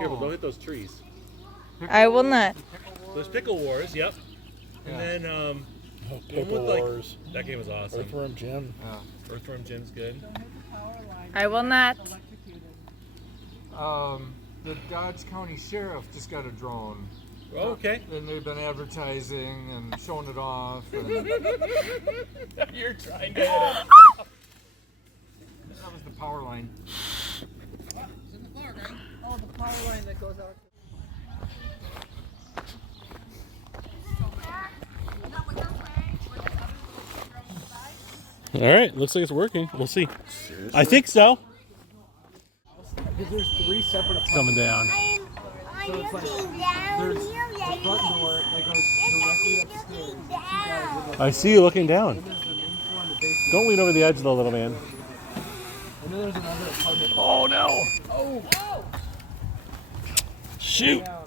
Careful, don't hit those trees. I will not. There's Pickle Wars, yep. And then, Pickle Wars. that game was awesome. Earthworm Jim. Earthworm Jim's good. I will not. The Dodge County Sheriff just got a drone. Oh, okay. And they've been advertising and showing it off. And You're trying to that was the power line. Oh, the power line that goes out. All right, looks like it's working. We'll see. I think so. Because there's 3 separate apartments. Coming down. So it's like there's the front door that goes directly upstairs. I see you looking down. And there's the main floor and the basement. Don't lean over the edge, though, little man. And then there's another apartment. Oh no! Oh! Shoot! Yeah.